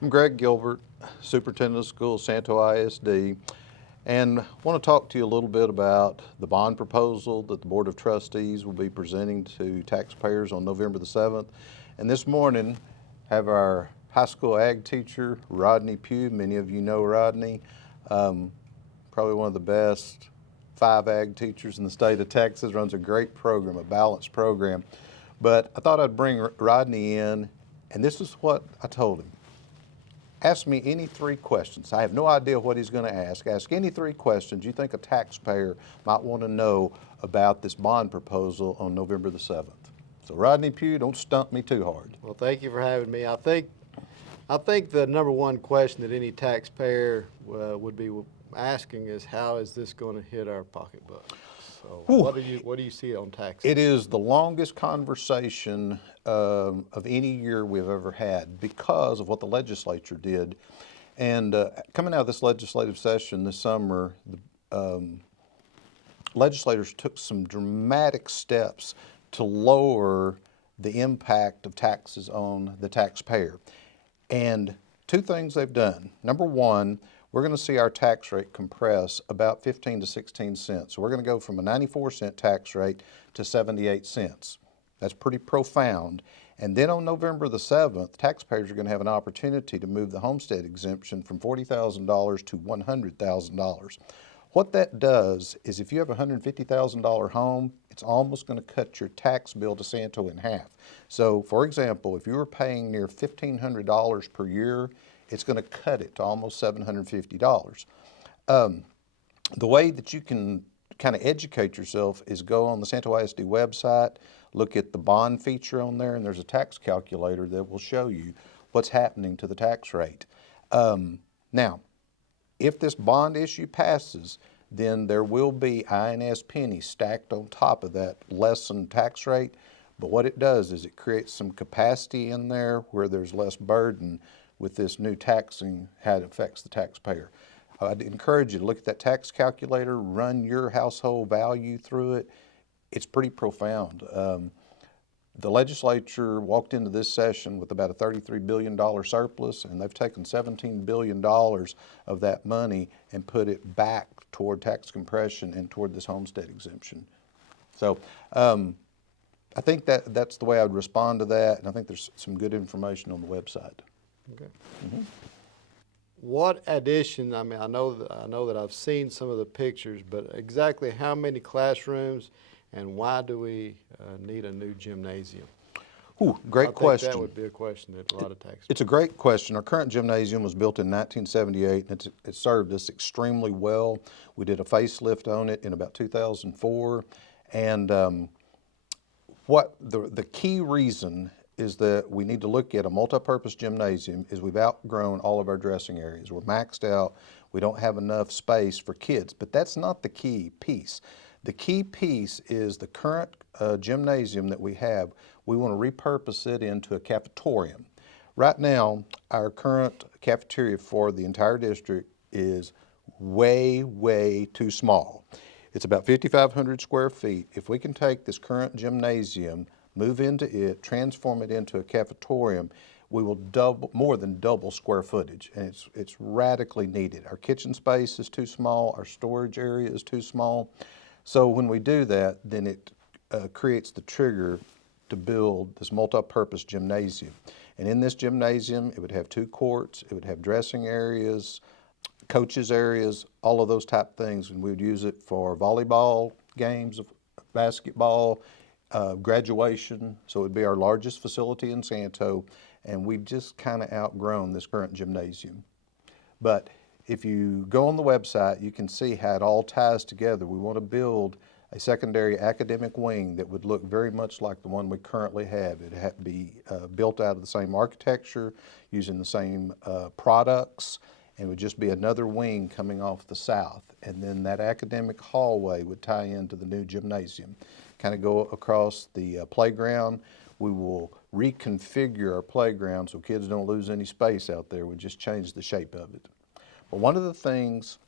I'm Greg Gilbert, Superintendent of Schools, Santo ISD, and want to talk to you a little bit about the bond proposal that the Board of Trustees will be presenting to taxpayers on November the 7th. And this morning, have our high school ag teacher, Rodney Pugh. Many of you know Rodney, probably one of the best 5 ag teachers in the state of Texas, runs a great program, a balanced program. But I thought I'd bring Rodney in, and this is what I told him. Ask me any 3 questions. I have no idea what he's going to ask. Ask any 3 questions you think a taxpayer might want to know about this bond proposal on November the 7th. So Rodney Pugh, don't stump me too hard. Well, thank you for having me. I think the number one question that any taxpayer would be asking is, how is this going to hit our pocketbook? So what do you see on taxes? It is the longest conversation of any year we've ever had because of what the legislature did. And coming out of this legislative session this summer, the legislators took some dramatic steps to lower the impact of taxes on the taxpayer. And 2 things they've done. Number one, we're going to see our tax rate compress about 15 to 16 cents. So we're going to go from a 94-cent tax rate to 78 cents. That's pretty profound. And then on November the 7th, taxpayers are going to have an opportunity to move the homestead exemption from $40,000 to $100,000. What that does is if you have a $150,000 home, it's almost going to cut your tax bill to Santo in half. So for example, if you were paying near $1,500 per year, it's going to cut it to almost $750. The way that you can kind of educate yourself is go on the Santo ISD website, look at the bond feature on there, and there's a tax calculator that will show you what's happening to the tax rate. Now, if this bond issue passes, then there will be INS pennies stacked on top of that lessened tax rate. But what it does is it creates some capacity in there where there's less burden with this new taxing, how it affects the taxpayer. I'd encourage you to look at that tax calculator, run your household value through it. It's pretty profound. The legislature walked into this session with about a $33 billion surplus, and they've taken $17 billion of that money and put it back toward tax compression and toward this homestead exemption. So I think that's the way I would respond to that, and I think there's some good information on the website. Okay. Mm-hmm. What addition? I mean, I know that I've seen some of the pictures, but exactly how many classrooms, and why do we need a new gymnasium? Ooh, great question. That would be a question that a lot of taxpayers. It's a great question. Our current gymnasium was built in 1978, and it served us extremely well. We did a facelift on it in about 2004, and what the key reason is that we need to look at a multi-purpose gymnasium is we've outgrown all of our dressing areas. We're maxed out. We don't have enough space for kids, but that's not the key piece. The key piece is the current gymnasium that we have, we want to repurpose it into a cafetorium. Right now, our current cafeteria for the entire district is way, way too small. It's about 5,500 square feet. If we can take this current gymnasium, move into it, transform it into a cafetorium, we will more than double square footage, and it's radically needed. Our kitchen space is too small, our storage area is too small. So when we do that, then it creates the trigger to build this multi-purpose gymnasium. And in this gymnasium, it would have 2 courts, it would have dressing areas, coaches areas, all of those type things, and we would use it for volleyball games, basketball, graduation. So it would be our largest facility in Santo, and we've just kind of outgrown this current gymnasium. But if you go on the website, you can see how it all ties together. We want to build a secondary academic wing that would look very much like the one we currently have. It would be built out of the same architecture, using the same products, and it would just be another wing coming off the south. And then that academic hallway would tie into the new gymnasium. Kind of go across the playground. We will reconfigure our playground so kids don't lose any space out there. We just change the shape of it. But one of the things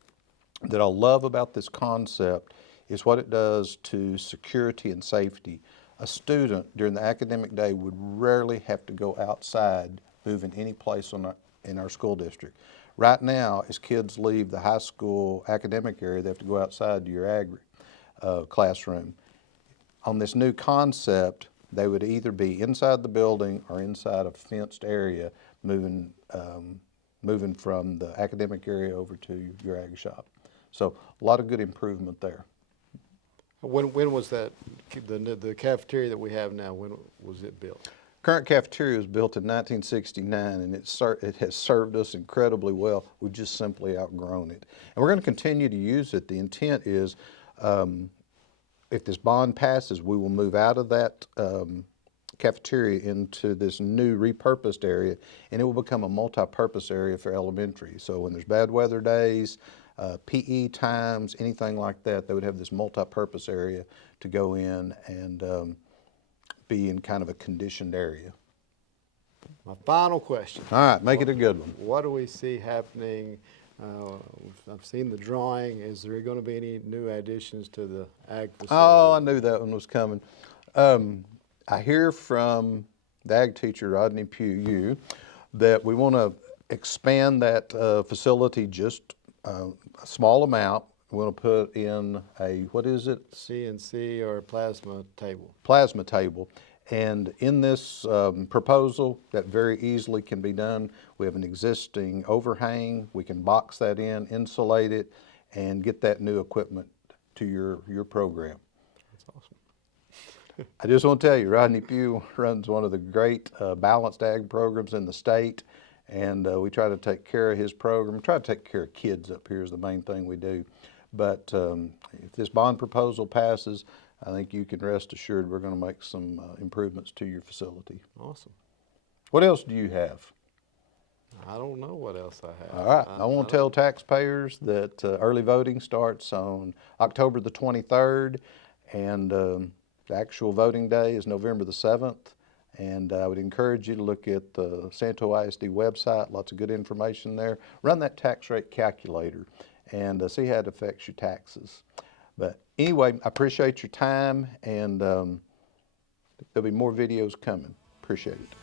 that I love about this concept is what it does to security and safety. A student during the academic day would rarely have to go outside moving any place on in our school district. Right now, as kids leave the high school academic area, they have to go outside to your ag classroom. On this new concept, they would either be inside the building or inside a fenced area, moving from the academic area over to your ag shop. So a lot of good improvement there. When was that, the cafeteria that we have now, when was it built? Current cafeteria was built in 1969, and it has served us incredibly well. We've just simply outgrown it. And we're going to continue to use it. The intent is, if this bond passes, we will move out of that cafeteria into this new repurposed area, and it will become a multi-purpose area for elementary. So when there's bad weather days, PE times, anything like that, they would have this multi-purpose area to go in and be in kind of a conditioned area. My final question. All right, make it a good one. What do we see happening? I've seen the drawing. Is there going to be any new additions to the ag facility? Oh, I knew that one was coming. I hear from the ag teacher, Rodney Pugh, that we want to expand that facility just a small amount. We want to put in a, what is it? CNC or plasma table. Plasma table. And in this proposal, that very easily can be done. We have an existing overhang. We can box that in, insulate it, and get that new equipment to your program. That's awesome. I just want to tell you, Rodney Pugh runs one of the great balanced ag programs in the state, and we try to take care of his program. We try to take care of kids up here is the main thing we do. But if this bond proposal passes, I think you can rest assured we're going to make some improvements to your facility. Awesome. What else do you have? I don't know what else I have. All right, I want to tell taxpayers that early voting starts on October the 23rd, and the actual voting day is November the 7th. And I would encourage you to look at the Santo ISD website, lots of good information there. Run that tax rate calculator and see how it affects your taxes. But anyway, I appreciate your time, and there'll be more videos coming. Appreciate it.